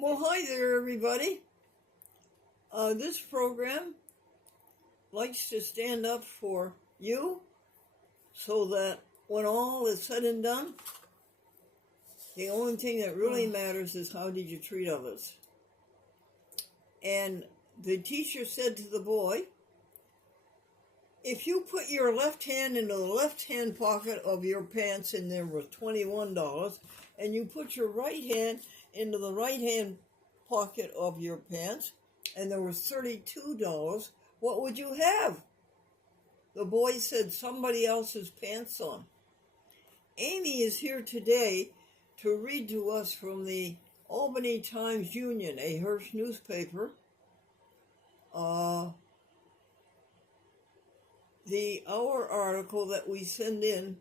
Well, hi there, everybody. This program likes to stand up for you so that when all is said and done, the only thing that really matters is how did you treat others. And the teacher said to the boy, if you put your left hand into the left hand pocket of your pants and there was $21, and you put your right hand into the right hand pocket of your pants and there was $32, what would you have? The boy said somebody else's pants on. Amy is here today to read to us from the Albany Times-Union, a Hearst newspaper, our article that we send in.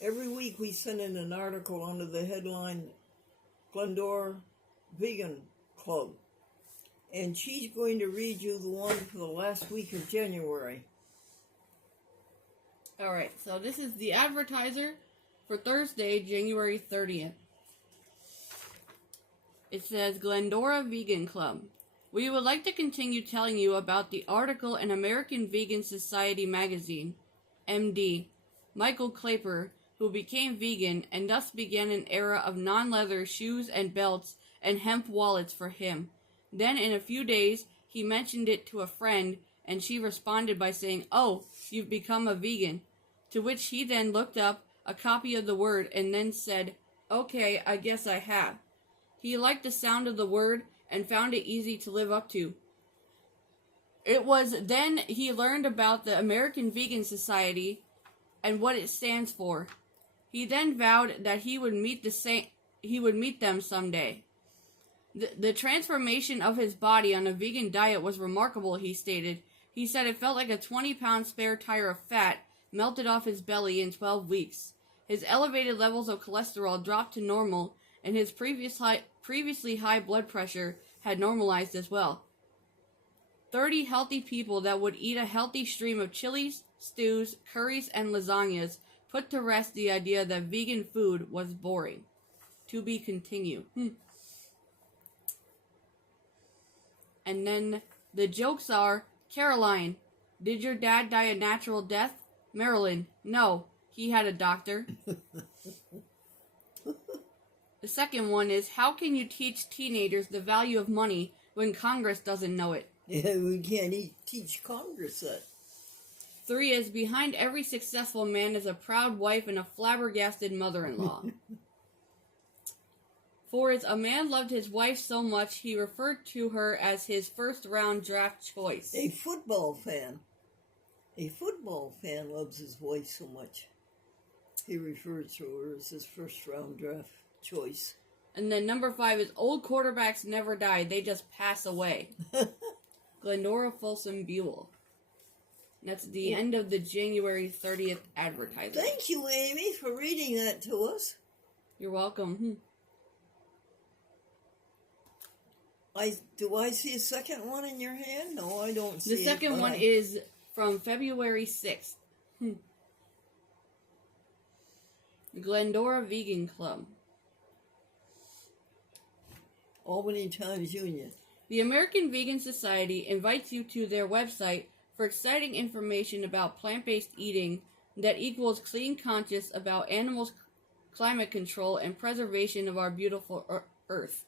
Every week we send in an article under the headline Glendora Vegan Club. And she's going to read you the one for the last week of January. All right, so this is the advertiser for Thursday, January 30th. It says, Glendora Vegan Club. We would like to continue telling you about the article in American Vegan Society magazine, MD, Michael Claper, who became vegan and thus began an era of non-leather shoes and belts and hemp wallets for him. Then in a few days, he mentioned it to a friend, and she responded by saying, "Oh, you've become a vegan," to which he then looked up a copy of the word and then said, "Okay, I guess I have." He liked the sound of the word and found it easy to live up to. It was then he learned about the American Vegan Society and what it stands for. He then vowed that he would meet them someday. The transformation of his body on a vegan diet was remarkable, he stated. He said it felt like a 20-pound spare tire of fat melted off his belly in 12 weeks. His elevated levels of cholesterol dropped to normal, and his previously high blood pressure had normalized as well. 30 healthy people that would eat a healthy stream of chilies, stews, curries, and lasagnas put to rest the idea that vegan food was boring. To be continued. And then the jokes are, Caroline, did your dad die a natural death? Marilyn, no, he had a doctor. The second one is, how can you teach teenagers the value of money when Congress doesn't know it? Yeah, we can't teach Congress that. 3 is, behind every successful man is a proud wife and a flabbergasted mother-in-law. 4 is, a man loved his wife so much he referred to her as his first-round draft choice. A football fan loves his wife so much. He refers to her as his first-round draft choice. And then number 5 is, old quarterbacks never die, they just pass away. Glendora Folsom Buell. That's the end of the January 30th advertisement. Thank you, Amy, for reading that to us. You're welcome. Do I see a second one in your hand? No, I don't see it. The second one is from February 6th. The Glendora Vegan Club. Albany Times-Union. The American Vegan Society invites you to their website for exciting information about plant-based eating that equals clean conscious about animals, climate control, and preservation of our beautiful earth.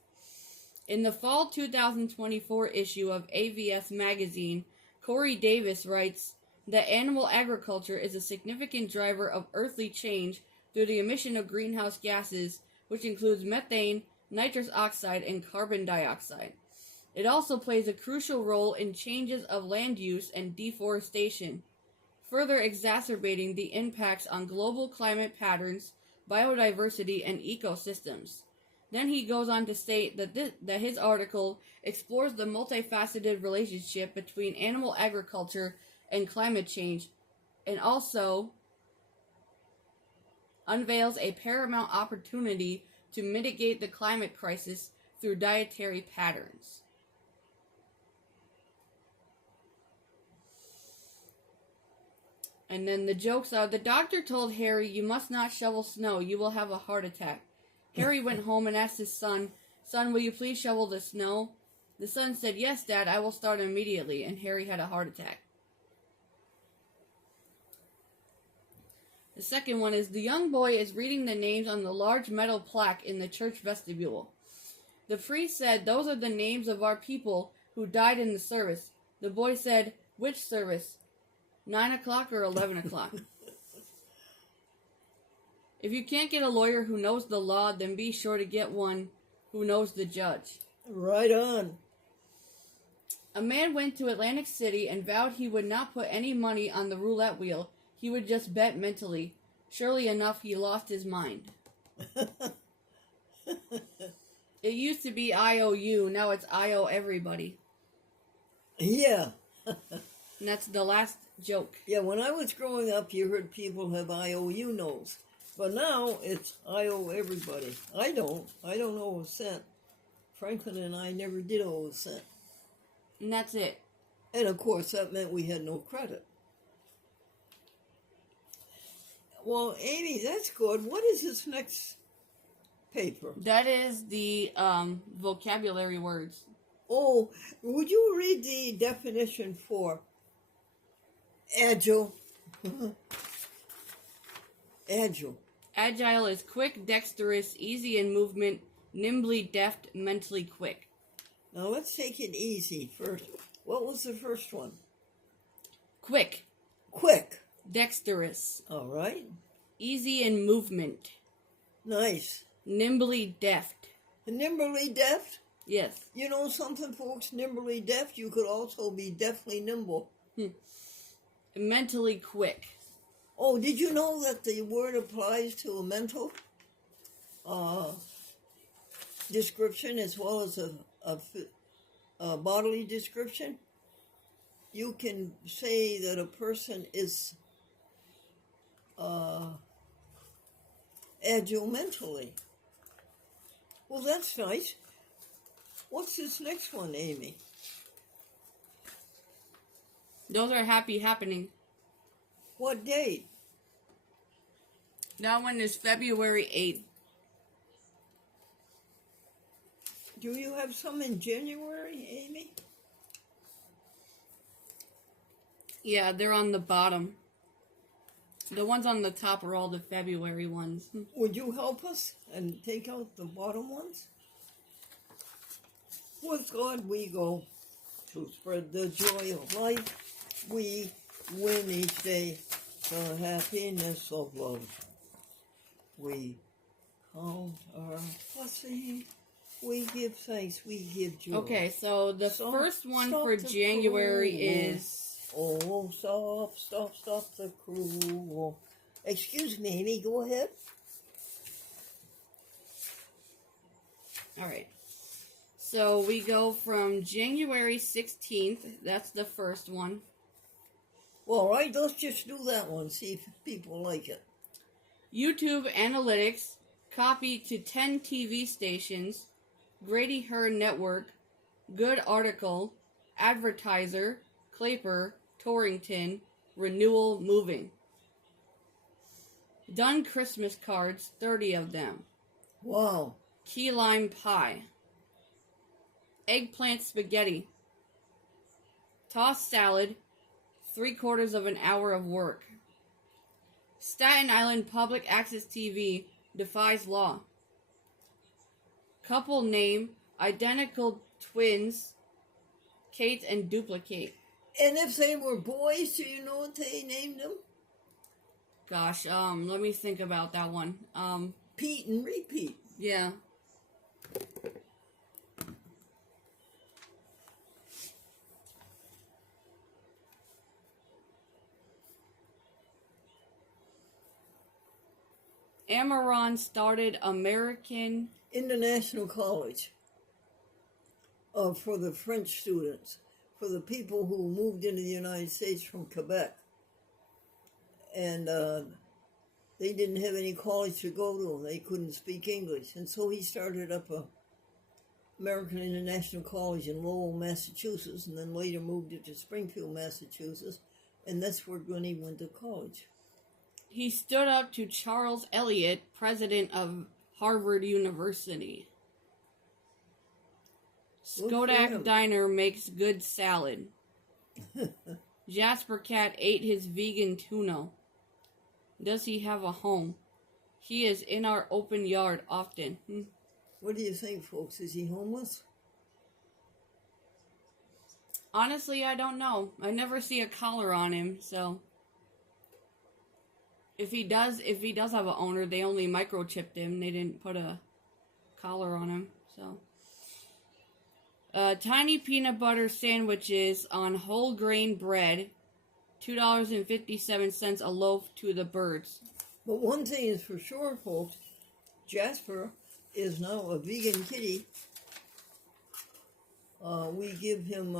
In the fall 2024 issue of AVS magazine, Corey Davis writes that animal agriculture is a significant driver of earthly change through the emission of greenhouse gases, which includes methane, nitrous oxide, and carbon dioxide. It also plays a crucial role in changes of land use and deforestation, further exacerbating the impacts on global climate patterns, biodiversity, and ecosystems. Then he goes on to state that his article explores the multifaceted relationship between animal agriculture and climate change, and also unveils a paramount opportunity to mitigate the climate crisis through dietary patterns. And then the jokes are, the doctor told Harry, you must not shovel snow, you will have a heart attack. Harry went home and asked his son, "Son, will you please shovel the snow?" The son said, "Yes, Dad, I will start immediately," and Harry had a heart attack. The second one is, the young boy is reading the names on the large metal plaque in the church vestibule. The priest said, "Those are the names of our people who died in the service." The boy said, "Which service? 9 o'clock or 11 o'clock?" If you can't get a lawyer who knows the law, then be sure to get one who knows the judge. Right on. A man went to Atlantic City and vowed he would not put any money on the roulette wheel. He would just bet mentally. Surely enough, he lost his mind. It used to be IOU, now it's IO everybody. Yeah. And that's the last joke. Yeah, when I was growing up, you heard people have IOU knows. But now it's I owe everybody. I don't owe a cent. Franklin and I never did owe a cent. And that's it. And of course, that meant we had no credit. Well, Amy, that's good. What is this next paper? That is the vocabulary words. Oh, would you read the definition for agile? Agile. Agile is quick, dexterous, easy in movement, nimbly deft, mentally quick. Now let's take it easy first. What was the first one? Quick. Quick. Dexterous. All right. Easy in movement. Nice. Nimbly deft. Nimbly deft? Yes. You know something, folks? Nimbly deft, you could also be deftly nimble. Mentally quick. Oh, did you know that the word applies to a mental description as well as a bodily description? You can say that a person is agile mentally. Well, that's nice. What's this next one, Amy? Those are happy happening. What date? That one is February 8th. Do you have some in January, Amy? Yeah, they're on the bottom. The ones on the top are all the February ones. Would you help us and take out the bottom ones? With God we go to spread the joy of life. We win each day the happiness of love. We count our blessings. We give thanks. We give joy. Okay, so the first one for the January cruel. is... Oh, stop the cruel. Excuse me, Amy, go ahead. Alright. So we go from January 16th. That's the first one. Well, all right, let's just do that one. See if people like it. YouTube analytics. Copy to 10 TV stations. Grady Hearn Network. Good article. Advertiser. Clapper. Torrington. Renewal moving. Done Christmas cards. 30 of them. Wow. Key lime pie. Eggplant spaghetti. Tossed salad. 3/4 of an hour of work. Staten Island Public Access TV defies law. Couple name, identical twins, Kate and Duplicate. And if they were boys, do you know what they named them? Gosh, let me think about that one. Pete and Repeat. Yeah. Amaron started American International College for the French students, for the people who moved into the United States from Quebec. And they didn't have any college to go to. They couldn't speak English. And so he started up a American International College in Lowell, Massachusetts, and then later moved it to Springfield, Massachusetts. And that's where Glennie went to college. He stood up to Charles Eliot, president of Harvard University. Good for Skodak him. Diner makes good salad. Jasper Cat ate his vegan tuna. Does he have a home? He is in our open yard often. What do you think, folks? Is he homeless? Honestly, I don't know. I never see a collar on him, so if he does have an owner, they only microchipped him. They didn't put a collar on him, so. Tiny peanut butter sandwiches on whole grain bread, $2.57 a loaf to the birds. But one thing is for sure, folks, Jasper is now a vegan kitty. We give him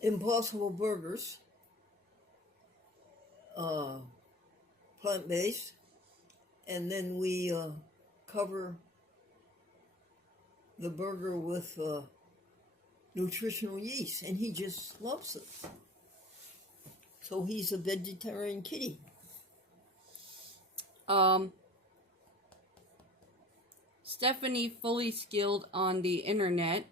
Impossible Burgers, plant-based, and then we cover the burger with nutritional yeast, and he just loves it. So he's a vegetarian kitty. Stephanie fully skilled on the internet.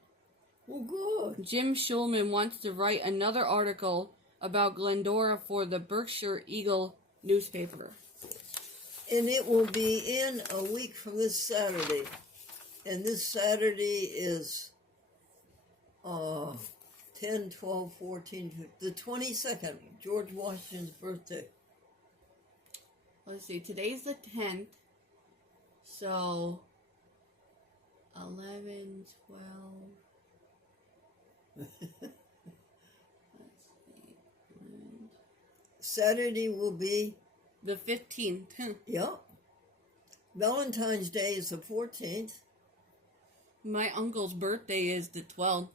Oh, good. Jim Schulman wants to write another article about Glendora for the Berkshire Eagle newspaper. And it will be in a week from this Saturday. And this Saturday is 10, 12, 14, 15, the 22nd, George Washington's birthday. Let's see, today's the 10th, so 11, 12, let's see, Saturday will be, the 15th. yeah. Valentine's Day is the 14th. My uncle's birthday is the 12th.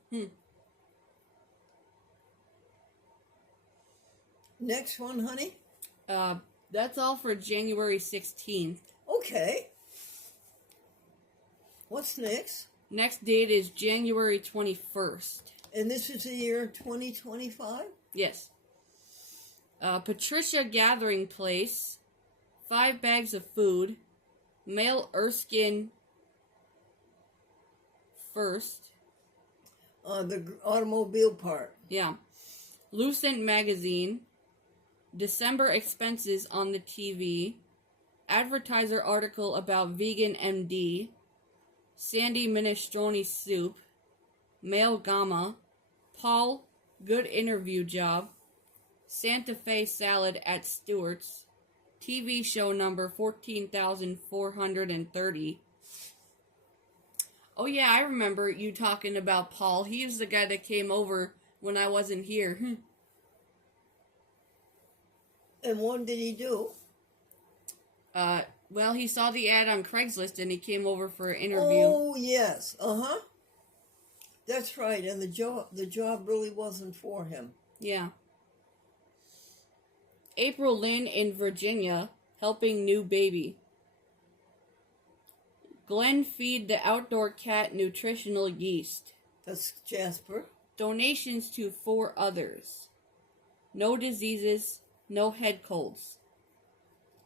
Next one, honey? That's all for January 16th. Okay. What's next? Next date is January 21st. And this is the year 2025? Yes. Patricia Gathering Place, 5 bags of food, male Erskine first. The automobile part. Yeah. Lucent Magazine, December expenses on the TV, advertiser article about vegan MD, Sandy Minestrone soup, male Gamma, Paul, good interview job, Santa Fe salad at Stewart's, TV show number 14,430. Oh yeah, I remember you talking about Paul. He was the guy that came over when I wasn't here. And what did he do? Well, he saw the ad on Craigslist and he came over for an interview. Oh, yes. Uh-huh. That's right. And the job really wasn't for him. Yeah. April Lynn in Virginia, helping new baby. Glenn feed the outdoor cat nutritional yeast. That's Jasper. Donations to 4 others. No diseases, no head colds.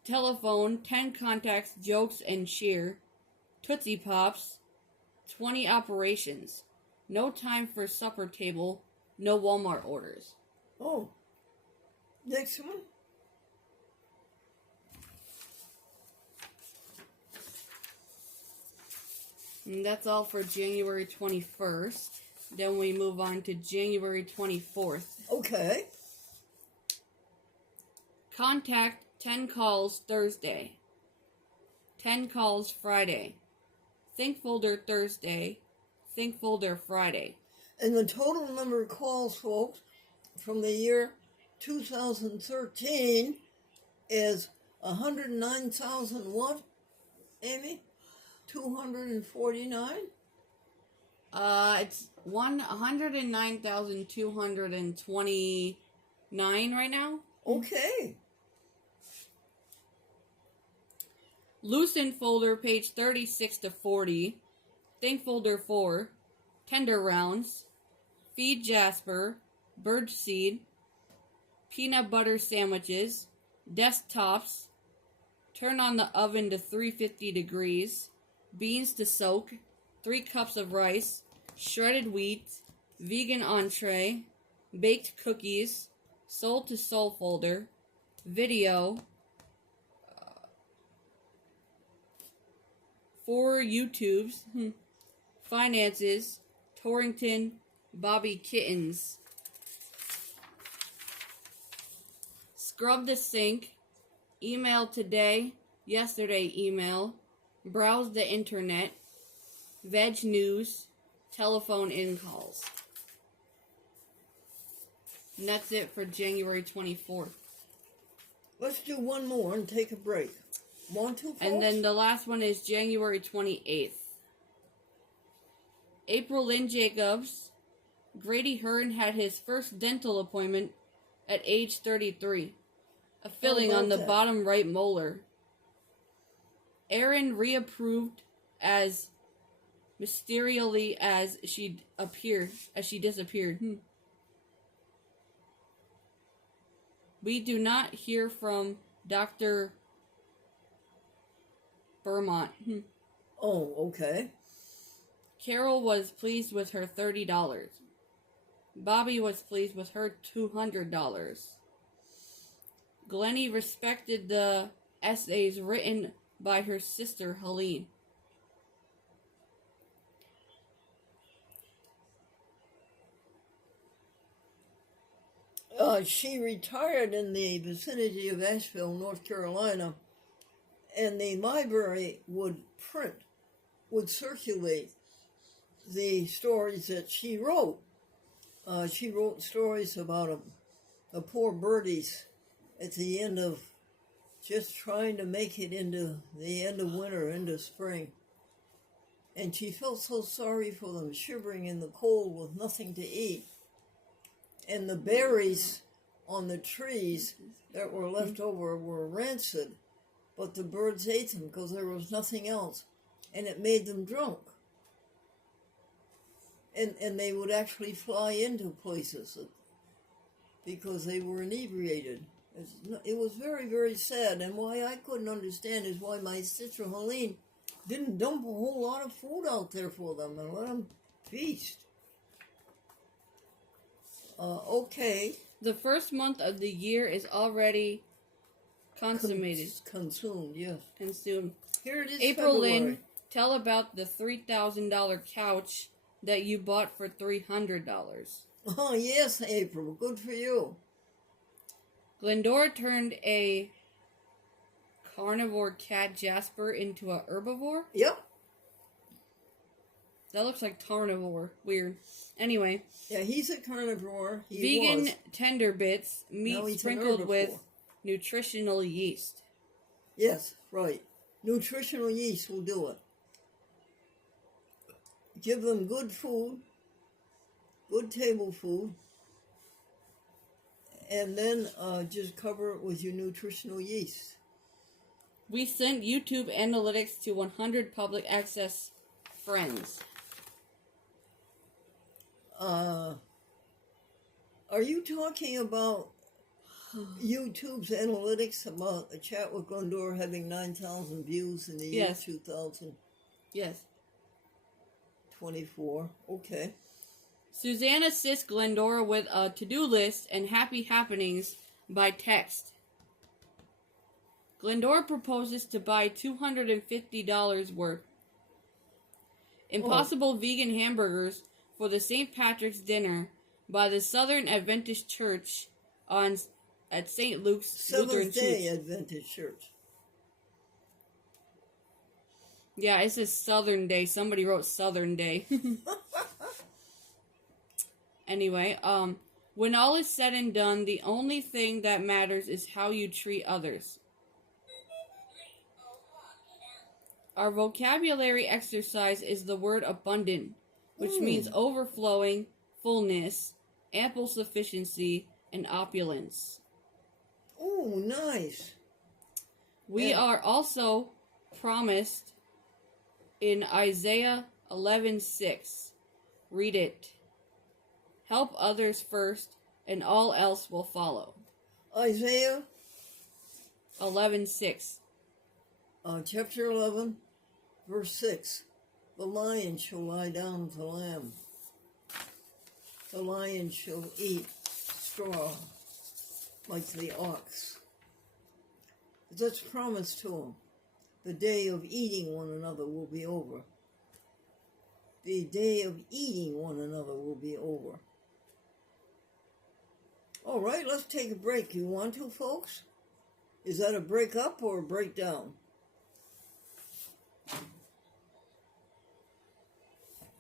Telephone, 10 contacts, jokes, and cheer. Tootsie Pops, 20 operations. No time for supper table, no Walmart orders. Oh. Next one. And that's all for January 21st. Then we move on to January 24th. Okay. Contact 10 calls Thursday. 10 calls Friday. Think folder Thursday. Think folder Friday. And the total number of calls, folks, from the year 2013 is 109,000 what, Amy? 249? It's 109,229 right now. Okay. Loosen folder, page 36 to 40. Think folder 4. Tender rounds. Feed Jasper. Birdseed. Peanut butter sandwiches. Desktops. Turn on the oven to 350 degrees. Beans to soak. 3 cups of rice. shredded wheat, vegan entree, baked cookies, soul to soul folder, video, 4 YouTubes, finances, Torrington, Bobby Kittens. Scrub the sink, email today, yesterday email, browse the internet, veg news, telephone in calls. And that's it for January 24th. Let's do one more and take a break. Want to, folks? And then the last one is January 28th. April Lynn Jacobs. Grady Hearn had his first dental appointment at age 33. A filling on the bottom right molar. Erin reapproved as mysteriously as she disappeared. We do not hear from Dr. Vermont. Oh, okay. Carol was pleased with her $30. Bobby was pleased with her $200. Glennie respected the essays written by her sister Helene. She retired in the vicinity of Asheville, North Carolina, and the library would circulate the stories that she wrote. She wrote stories about the poor birdies at the end of just trying to make it into the end of winter, into spring. And she felt so sorry for them, shivering in the cold with nothing to eat. And the berries on the trees that were left over were rancid, but the birds ate them because there was nothing else, and it made them drunk. And they would actually fly into places because they were inebriated. It was very, very sad, and why I couldn't understand is why my sister Helene didn't dump a whole lot of food out there for them and let them feast. Okay. The first month of the year is already consummated. Consumed, yes. Consumed. Here it is. April February. Lynn, tell about the $3,000 couch that you bought for $300. Oh, yes, April. Good for you. Glendora turned a carnivore cat Jasper into a herbivore? Yep. That looks like carnivore. Weird. Anyway. Yeah, he's a carnivore. Vegan was. tender bits, meat sprinkled with nutritional yeast. Yes, right. Nutritional yeast will do it. Give them good food, good table food, and then just cover it with your nutritional yeast. We sent YouTube analytics to 100 public access friends. Are you talking about YouTube's analytics about a chat with Glendora having 9,000 views in the year 2024? Yes. Okay. Susanna assists Glendora with a to-do list and happy happenings by text. Glendora proposes to buy $250 worth Impossible vegan hamburgers for the St. Patrick's dinner by the Southern Adventist Church at St. Luke's Lutheran Seventh-day Adventist Church. Yeah, it says Southern Day. Somebody wrote Southern Day. Anyway, when all is said and done, the only thing that matters is how you treat others. Our vocabulary exercise is the word abundant, which means overflowing, fullness, ample sufficiency, and opulence. Oh, nice. We are also promised in Isaiah 11:6. Read it. Help others first, and all else will follow. Isaiah 11:6. Chapter 11, verse 6. The lion shall lie down with the lamb. The lion shall eat straw like the ox. That's promised to him. The day of eating one another will be over. The day of eating one another will be over. All right, let's take a break. You want to, folks? Is that a break up or a break down?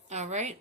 All right.